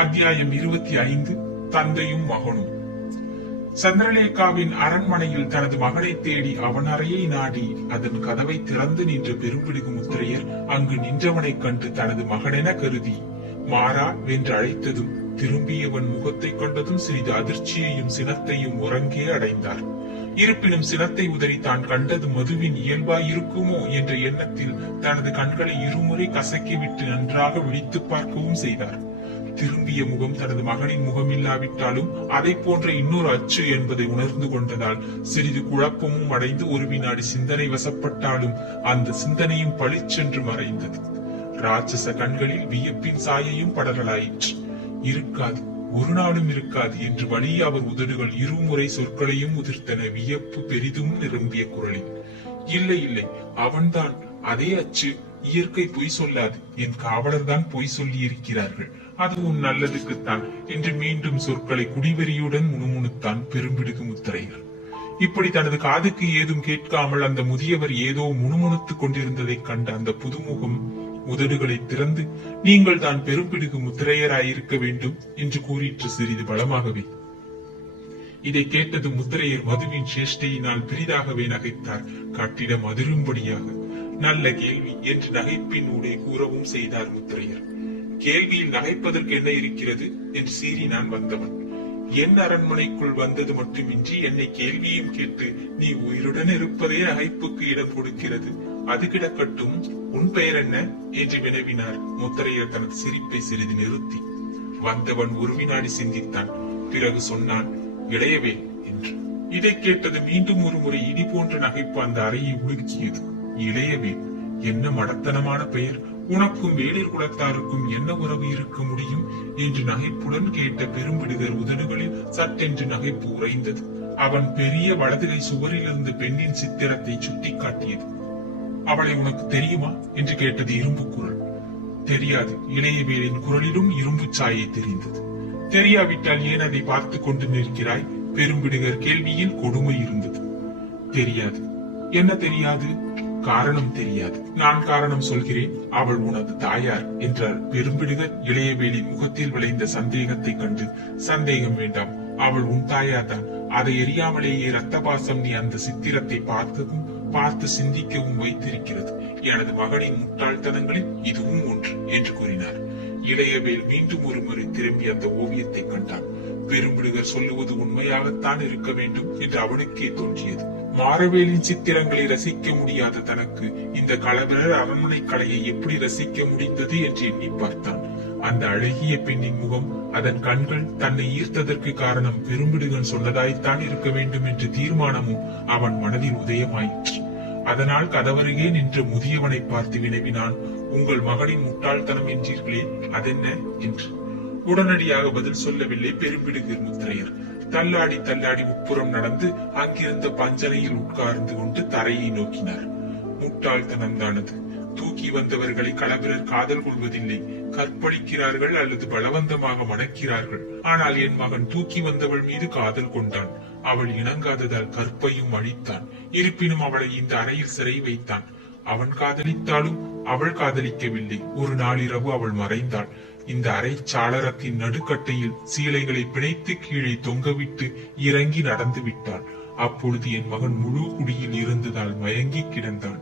அத்தியாயம் 25. தந்தையும் மகனும். சந்திரலேகாவின் அரண்மனையில் தனது மகனை தேடி அவன் அறையை நாடி அதன் கதவை திறந்து நின்ற பெரும்பிடுகு முத்திரையர் அங்கு நின்றவனைக் கண்டு தனது மகனென கருதி மாறா வென்று அழைத்ததும் திரும்பியவன் முகத்தை கண்டதும் சிறிது அதிர்ச்சியையும் சினத்தையும் உறங்கே அடைந்தார். இருப்பினும் சினத்தை உதறி தான் கண்டது மதுவின் இயல்பாய் இருக்குமோ என்ற எண்ணத்தில் தனது கண்களை இருமுறை கசக்கிவிட்டு நன்றாக விழித்து பார்க்கவும் செய்தார். திரும்பிய முகம் தனது மகனின் முகம் இல்லாவிட்டாலும் அதை போன்ற இன்னொரு அச்சு என்பதை உணர்ந்து கொண்டதால் சிறிது குழப்பமும் அடைந்து ஒரு வினாடி சிந்தனை வசப்பட்டாலும் அந்த சிந்தனையும் பளிச்சென்று மறைந்தது. ராட்சச கண்களில் வியப்பின் சாயையும் படரலாயிற்று. இருக்காது, ஒரு நாளும் இருக்காது என்று வலிய அவர் உதடுகள் இருமுறை சொற்களையும் உதிர்த்தன. வியப்பு பெரிதும் நிரம்பிய குரலில், இல்லை இல்லை, அவன்தான், அதே அச்சு. இயற்கை பொய் சொல்லாது, என் காவலர் தான் பொய் சொல்லி இருக்கிறார்கள், அதுவும் நல்லதுக்குத்தான் என்று மீண்டும் சொற்களை குடிவெறியுடன் முணுமுணுத்தான் பெரும்பிடுகு முத்திரையர். இப்படி தனது காதுக்கு ஏதும் கேட்காமல் அந்த முதியவர் ஏதோ முணுமுணுத்துக் கொண்டிருந்ததை கண்ட அந்த புதுமுகம் உதடுகளை திறந்து, நீங்கள் தான் பெரும்பிடுகு முத்திரையராயிருக்க வேண்டும் என்று கூறிற்று சிறிது பலமாகவே. இதை கேட்டது முத்திரையர் மதுவின் சேஷ்டையினால் பெரிதாகவே நகைத்தார், கட்டிடம் அதிரும்படியாக. நல்ல கேள்வி என்று நகைப்பின் ஊடே கூறவும் செய்தார் முத்திரையர். கேள்வியில் நகைப்பதற்கு என்ன இருக்கிறது என்று சீறினான் வந்தவன். என் அரண்மனைக்குள் வந்தது மட்டுமின்றி என்னை கேள்வியும் கேட்டு நீ உயிருடன் இருப்பதே நகைப்புக்கு இடம் கொடுக்கிறது. அது கிடக்கட்டும், உன் பெயர் என்ன என்று வினவினார் முத்திரையர் தனது சிரிப்பை சிறிது நிறுத்தி. வந்தவன் ஒரு வினாடி சிந்தித்தான். பிறகு சொன்னான், இளையவேல் என்று. இதை கேட்டது மீண்டும் ஒரு முறை இடி போன்ற நகைப்பு அந்த அறையை உலுக்கியது. இளையவேல், என்ன மடத்தனமான பெயர்! உனக்கும் வேளிர் குலத்தாருக்கும் என்ன உறவு இருக்க முடியும் என்று நகைப்புடன் கேட்ட பெரும்பிடுகர் உதடுகளில் சட்டென்று நகைப்பு உறைந்தது. அவன் பெரிய வலதுகை சுவரில் இருந்து பெண்ணின் சித்திரத்தை சுட்டி காட்டியது. அவளை உனக்கு தெரியுமா என்று கேட்டது இரும்பு குரல். தெரியாது. இளையவேலின் குரலிலும் இரும்பு சாயை தெரிந்தது. தெரியாவிட்டால் ஏன் அதை பார்த்து கொண்டு நிற்கிறாய்? பெரும்பிடுகர் கேள்வியில் கொடுமை இருந்தது. தெரியாது. என்ன தெரியாது? காரணம் தெரியாது. நான் காரணம் சொல்கிறேன். அவள் உனது தாயார் என்றார் பெரும்பிடுகர். இளையவேலின் முகத்தில் விளைந்த சந்தேகத்தை கண்டு, சந்தேகம் வேண்டாம், அவள் உன் தாயார் தான். அதை எரியாமலேயே ரத்த பாசம் நீ அந்த சித்திரத்தை பார்த்து சிந்திக்கவும் வைத்திருக்கிறது. எனது மகனின் முட்டாள்தனங்களில் இதுவும் ஒன்று என்று கூறினார். இளையவேல் மீண்டும் ஒரு முறை திரும்பி அந்த ஓவியத்தை கண்டான். பெரும்பிடுகர் சொல்லுவது உண்மையாகத்தான் இருக்க வேண்டும் என்று அவனுக்கே தோன்றியது. மாரவேலின் சித்திரங்களை ரசிக்க முடியாத தனக்கு இந்த களவிரர் அரண்மனை கலையை எப்படி ரசிக்க முடிந்தது என்று எண்ணி பார்த்தான். அந்த அழகிய பெண்ணின் முகம், அதன் கண்கள் தன்னை ஈர்த்ததற்கு காரணம் பெரும்பிடுகன் சொன்னதாய்த்தான் இருக்க வேண்டும் என்ற தீர்மானமும் அவன் மனதில் உதயமாயிற்று. அதனால் கதவருகே நின்ற முதியவனை பார்த்து வினவினான், உங்கள் மகனின் முட்டாள்தனம் என்றீர்களே, அதென்ன என்று. உடனடியாக பதில் சொல்லவில்லை பெரும்பிடுகர் முத்திரையர். தள்ளாடி தள்ளாடி உட்புறம் நடந்து அங்கிருந்த பஞ்சனையில் உட்கார்ந்து கொண்டு தரையை நோக்கினார். முட்டாள்தனம்தானது. தூக்கி வந்தவர்களை களவிரர் காதல் கொள்வதில்லை, கற்பழிக்கிறார்கள் அல்லது பலவந்தமாக மணக்கிறார்கள். ஆனால் என் மகன் தூக்கி வந்தவள் மீது காதல் கொண்டான். அவள் இணங்காததால் கற்பையும் அழித்தான். இருப்பினும் அவளை இந்த அறையில் சிறை வைத்தான். அவன் காதலித்தாலும் அவள் காதலிக்கவில்லை. ஒரு நாளிரவு அவள் மறைந்தாள். இந்த அறை சாளரத்தின் நடுக்கட்டையில் சீலைகளை பிணைத்து கீழே தொங்கவிட்டு இறங்கி நடந்து விட்டாள். அப்பொழுது என் மகன் முழு குடியில் இருந்ததால் மயங்கி கிடந்தான்.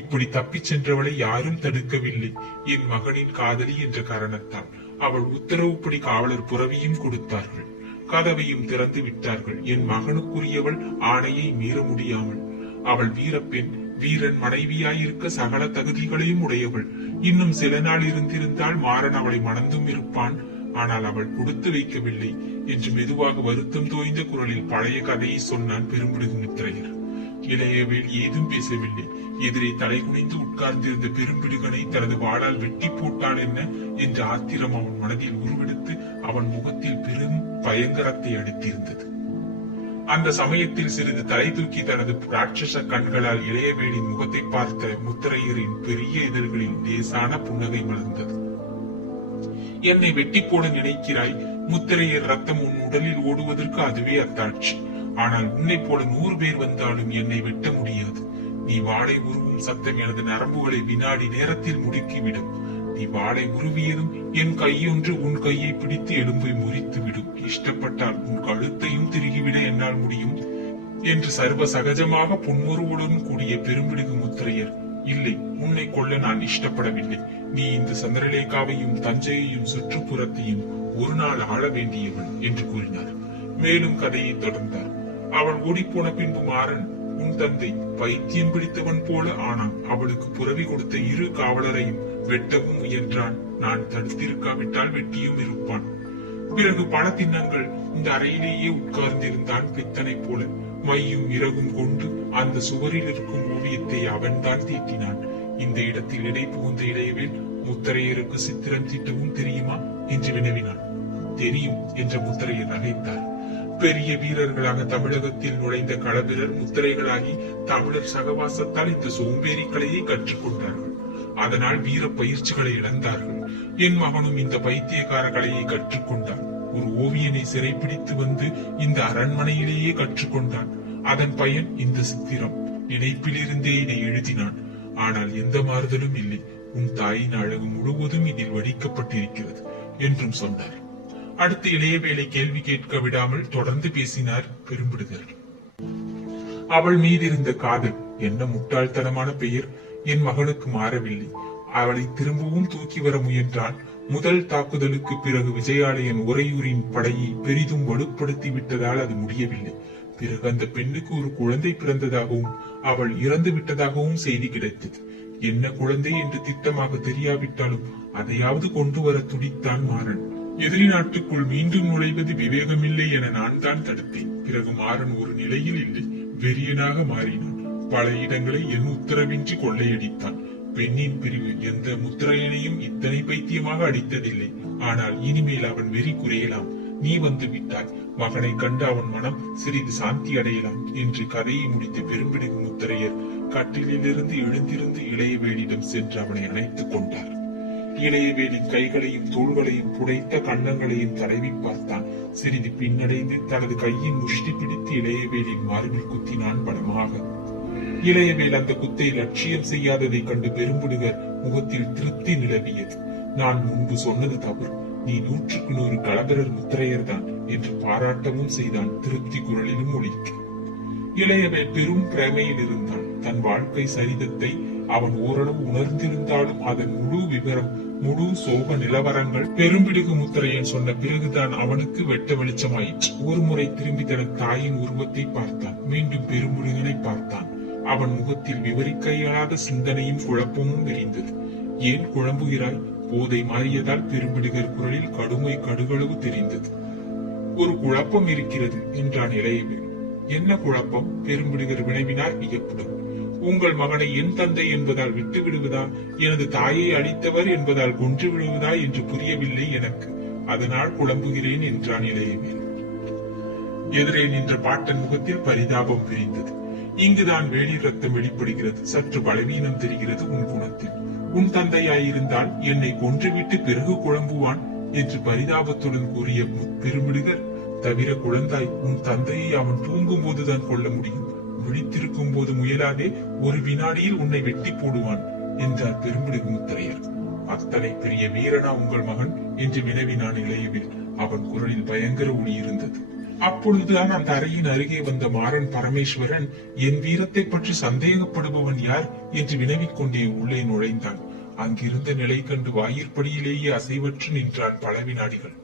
இப்படி தப்பிச் சென்றவளை யாரும் தடுக்கவில்லை. என் மகனின் காதலி என்ற காரணத்தால் அவள் உத்தரவுப்படி காவலர் புறவியும் கொடுத்தார்கள். கதவையும் திறந்து விட்டார்கள். என் மகனுக்குரியவள் ஆணையை மீற முடியாமல். அவள் வீரப்பெண், வீரன் மனைவியாயிருக்க சகல தகுதிகளையும் உடையவள். இன்னும் சில நாள் இருந்திருந்தால் மாறன் அவளை மணந்தும் இருப்பான். ஆனால் அவள் கொடுத்து வைக்கவில்லை என்று மெதுவாக வருத்தம் தோய்ந்த குரலில் பழைய கதையை சொன்னான் பெரும்பிடுகு முத்திரையர். இளையவேல் ஏதும் பேசவில்லை. எதிரே தலை குனிந்து உட்கார்ந்திருந்த பெரும்பிடுகனை தனது வாளால் வெட்டி போட்டான் என்ன என்ற ஆத்திரம் அவன் மனதில் உருவெடுத்து அவன் முகத்தில் பெரும் பயங்கரத்தை அடித்திருந்தது. அந்த சமயத்தில் சிறிது தலை தூக்கி தனது ராட்சச கண்களால் இளையவேலின் முகத்தை பார்த்த முத்திரையரின் பெரிய இதழ்களில் லேசான புன்னகை மலர்ந்தது. என்னை வெட்டி போட நினைக்கிறாய்? முத்திரையர் ரத்தம் உன் உடலில் ஓடுவதற்கு அதுவே அத்தாட்சி. ஆனால் உன்னை போல 100 பேர் வந்தாலும் என்னை வெட்ட முடியாது. நீ வாடை உருவும் சத்தம் எனது நரம்புகளை வினாடி நேரத்தில் முடுக்கிவிடும். நீ வாளை உருவியதும் என் கையொன்று உன் கையை பிடித்து எலும்பை முறித்து விடும். இஷ்டப்பட்டால் உன் கழுத்தையும் திருகிவிட என்னால் முடியும் என்று சர்வ சகஜமாக புன்முறுவுடன் கூடிய பெரும்பிடுகு முத்திரையர், இல்லை, உன்னை கொல்ல நான் இஷ்டப்படவில்லை. நீ இந்த சந்திரலேகாவையும் தஞ்சையையும் சுற்றுப்புறத்தையும் ஒரு நாள் ஆள வேண்டியவன் என்று கூறினார். மேலும் கதையை தொடர்ந்தார். அவள் ஓடிப்போன பின்பு மாறன், உன் தந்தை பைத்தியம் பிடித்தவன் போல ஆனான். அவளுக்கு புரவி கொடுத்த 2 காவலரையும் வெட்டவும் முயன்றான். நான் தடுத்திருக்காவிட்டால் வெட்டியும் இருப்பான். பிறகு பல தின்னங்கள் இந்த அறையிலேயே உட்கார்ந்திருந்தான் பித்தனை போல. மையும் இறகும் கொண்டு அந்த சுவரில் இருக்கும் ஓவியத்தை அவன்தான் தீட்டினான். இந்த இடத்தில் இடை புகுந்த இளையவேல், முத்தரையருக்கு சித்திரம் தீட்டவும் தெரியுமா என்று வினவினான். தெரியும் என்ற முத்தரையர் நகைத்தார். பெரிய வீரர்களாக தமிழகத்தில் நுழைந்த களபிரர் முத்திரைகளாகி தமிழர் சகவாசத்தால் இந்த சோம்பேறி கலையை கற்றுக்கொண்டார்கள். அதனால் வீர பயிற்சிகளை இழந்தார்கள். என் மகனும் இந்த பைத்தியக்கார கலையை கற்றுக்கொண்டான். ஒரு ஓவியனை சிறைப்பிடித்து வந்து இந்த அரண்மனையிலேயே கற்றுக்கொண்டான். அதன் பயன் இந்த சித்திரம். நினைப்பிலிருந்தே இதை எழுதினான். ஆனால் எந்த மாறுதலும் இல்லை. உன் தாயின் அழகு முழுவதும் இதில் வடிக்கப்பட்டிருக்கிறது என்றும் சொன்னார். அடுத்து இளையவேளை கேள்வி கேட்க விடாமல் தொடர்ந்து பேசினார் பெரும்பிடுகர். அவள் மீதிருந்த காதல் என்ன முட்டாள்தனமான பெயர்! என் மகனுக்கு மாறவில்லை. அவளை திரும்பவும் தூக்கி வர முயன்றான். முதல் தாக்குதலுக்கு பிறகு விஜயாலயன் உறையூரின் படையை பெரிதும் வலுப்படுத்தி விட்டதால் அது முடியவில்லை. பிறகு அந்த பெண்ணுக்கு ஒரு குழந்தை பிறந்ததாகவும் அவள் இறந்து விட்டதாகவும் செய்தி கிடைத்தது. என்ன குழந்தை என்று திட்டமாக தெரியாவிட்டாலும் அதையாவது கொண்டு வர துடித்தான் மாறன். எதிரி நாட்டுக்குள் மீண்டும் நுழைவது விவேகமில்லை என நான் தான் தடுத்தேன். பிறகு மாறன் ஒரு நிலையில் இல்லை, வெறியனாக மாறினான். பல இடங்களை என் உத்தரவின்றி கொள்ளையடித்தான். பெண்ணின் பிரிவு எந்த முத்திரையனையும் இத்தனை பைத்தியமாக அடித்ததில்லை. ஆனால் இனிமேல் அவன் வெறி குறையலாம். நீ வந்து விட்டாய். மகனை கண்டு அவன் மனம் சிறிது சாந்தி அடையலாம் என்று கதையை முடித்த பெரும்பிடுகு முத்திரையர் கட்டிலிருந்து எழுந்திருந்து இளையவேலிடம் சென்று அவனை அணைத்துக் கொண்டார். இளையவேலின் கைகளையும் தோள்களையும் புடைத்த கன்னங்களையும் தடவி பார்த்தான். சிறிது பின்னடைந்து தனது கையின் முஷ்டி பிடித்து இளையவேலின் மார்பில் குத்தினான் பலமாக. இளையவேல் அந்த குத்தை லட்சியம் செய்யாததை கண்டு பெரும்பிடுகர் முகத்தில் திருப்தி நிலவியது. நான் முன்பு சொன்னது தவறு. நீ 100க்கு 100 களபிரர் முத்திரையர் தான் என்று பாராட்டவும் செய்தான். திருப்தி குரலிலும் ஒலிக்க. இளையவேல் பெரும் பிரமையில் இருந்தான். தன் வாழ்க்கை சரிதத்தை அவன் ஓரளவு உணர்ந்திருந்தாலும் அதன் முழு விவரம், முழு சோக நிலவரங்கள் பெரும்பிடுகு முத்திரையன் சொன்ன பிறகுதான் அவனுக்கு வெட்ட வெளிச்சமாயிற்று. ஒரு முறை திரும்பி தன் தாயின் உருவத்தை பார்த்தான். மீண்டும் பெரும்பிடுகனை பார்த்தான். அவன் முகத்தில் விவரிக்க இயலாத சிந்தனையும் குழப்பமும் விரிந்தது. ஏன் குழம்புகிறாய்? போதை மாறியதால் பெரும்பிடுகர் குரலில் கடுமை கடுகளவு தெரிந்தது. ஒரு குழப்பம் இருக்கிறது என்றான் இளையவேல். என்ன குழப்பம்? பெரும்பிடுகர் வினவினார் வியப்புடன். உங்கள் மகனை என் தந்தை என்பதால் விட்டு விடுவதா, எனது தாயை அழித்தவர் என்பதால் கொன்று விடுவதா என்று புரியவில்லை எனக்கு. அதனால் குழம்புகிறேன் என்றான் இளையவேல். எதிரே நின்ற பாட்டன் முகத்தில் பரிதாபம் விரிந்தது. இங்குதான் வேலி ரத்தம் வெளிப்படுகிறது. சற்று பலவீனம் தெரிகிறது உன் குணத்தில். உன் தந்தையாயிருந்தால் என்னை கொன்றுவிட்டு பிறகு குழம்புவான் என்று பரிதாபத்துடன் கூறிய பெரும்பிடுகர், தவிர குழந்தாய், உன் தந்தையை அவன் தூங்கும் போதுதான் கொல்ல முடியும். விழித்திருக்கும் போது முயலாதே, ஒரு வினாடியில் உன்னை வெட்டி போடுவான் என்றார் பெரும்பிடுகு முத்திரையர். அத்தனை பெரிய வீரனா உங்கள் மகன் என்று வினவினான் இளையவேல். அவன் குரலில் பயங்கர ஒளி இருந்தது. அப்பொழுதுதான் அந்த அறையின் அருகே வந்த மாறன் பரமேஸ்வரன், என் வீரத்தை பற்றி சந்தேகப்படுபவன் யார் என்று வினவிக் கொண்டே உள்ளே நுழைந்தான். அங்கிருந்த நிலை கண்டு வாயிற்படியிலேயே அசைவற்று நின்றான் பல வினாடிகள்.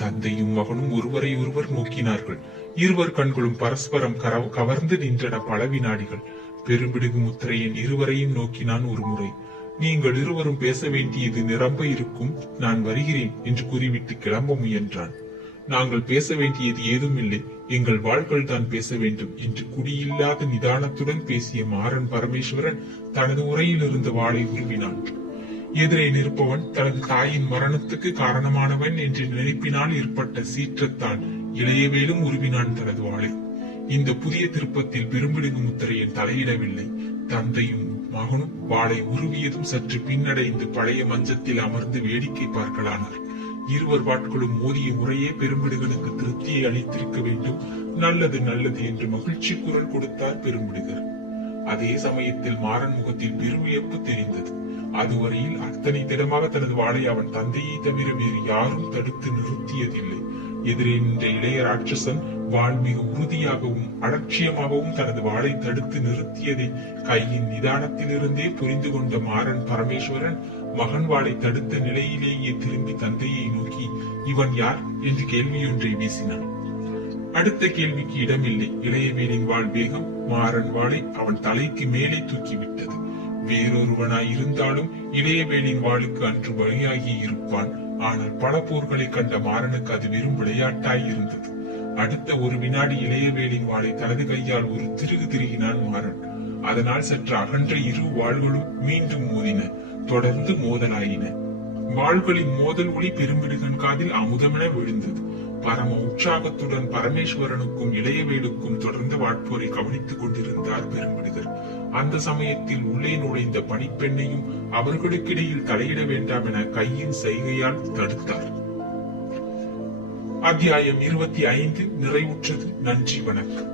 தந்தையும் மகனும் ஒருவரை ஒருவர் நோக்கினார்கள். இருவர் கண்களும் பரஸ்பரம் கவர்ந்து நின்றன பல வினாடிகள். பெரும்பிடுகு முத்திரையன் இருவரையும் நோக்கினான் ஒரு முறை. நீங்கள் இருவரும் பேச வேண்டியது நிரம்ப இருக்கும், நான் வருகிறேன் என்று கூறிவிட்டு கிளம்ப முயன்றான். நாங்கள் பேச வேண்டியது ஏதும் இல்லை, எங்கள் வாள்கள் தான் பேச வேண்டும் என்று குடியில்லாத நிதானத்துடன் பேசிய மாறன் பரமேஸ்வரன் தனது உரையில் இருந்த வாளை உருவினான். எதிரே நிற்பவன் தனது தாயின் மரணத்துக்கு காரணமானவன் என்று நினைப்பினால் ஏற்பட்ட சீற்றத்தால் இளையவேலும் உருவினான் தனது வாளை. இந்த புதிய திருப்பத்தில் பெரும்பிடுகு முத்திரையன் தலையிடவில்லை. தந்தையும் மகனும் வாளை உருவியதும் சற்று பின்னடைந்து பழைய மஞ்சத்தில் அமர்ந்து வேடிக்கை பார்க்கலானார். இருவர் வாட்களும் மோதிய முறையே பெரும்பிடுகனுக்கு திருப்தியை அளித்திருக்க வேண்டும். நல்லது நல்லது என்று மகிழ்ச்சி குரல் கொடுத்தார் பெரும்பிடுகர். அதே சமயத்தில் மாறன் முகத்தில் பெருவியப்பு தெரிந்தது. அதுவரையில் அத்தனை திடமாக தனது வாளை அவன் தந்தையை தவிர வேறு யாரும் தடுத்து நிறுத்தியதில்லை. எதிரே நின்ற இளைய ராட்சசன் வாள் மிக உறுதியாகவும் அலட்சியமாகவும் தனது வாளை தடுத்து நிறுத்தியதை கையின் நிதானத்திலிருந்தே புரிந்து கொண்ட மாறன் பரமேஸ்வரன் மகன் வாளை தடுத்த நிலையிலேயே திரும்பி தந்தையை நோக்கி, இவன் யார் என்று கேள்வியொன்றை வீசினான். அடுத்த கேள்விக்கு இடமில்லை. இளையவேலின் வாள் வேகம் மாறன் வாளை அவன் தலைக்கு மேலே தூக்கிவிட்டது. வேறொருவனாய் இருந்தாலும் இளையவேலின் வாளுக்கு அன்று பலியாகி இருப்பான். ஆனால் பல போர்களை கண்ட மாறனுக்கு அது வெறும் விளையாட்டாய் இருந்தது. அடுத்த ஒரு வினாடி இளையவேலின் வாளை தனது கையால் ஒரு திருகு திருகினான் மாறன். அதனால் சற்று அகன்ற இரு வாள்களும் மீண்டும் மோதின. தொடர்ந்து மோதலாயின. வாள்களின் மோதல் ஒளி பெரும்பிடுகன் காதில் அமுதமென விழுந்தது. பரம உற்சாகத்துடன் பரமேஸ்வரனுக்கும் இளையவேலுக்கும் தொடர்ந்த வாட்போரை கவனித்துக் கொண்டிருந்தார் பெரும்பிடுகர். அந்த சமயத்தில் உள்ளே நுழைந்த பணிப்பெண்ணையும் அவர்களுக்கிடையில் தலையிட வேண்டாம் என கையின் செய்கையால் தடுத்தார். அத்தியாயம் 25 நிறைவுற்றது. நன்றி, வணக்கம்.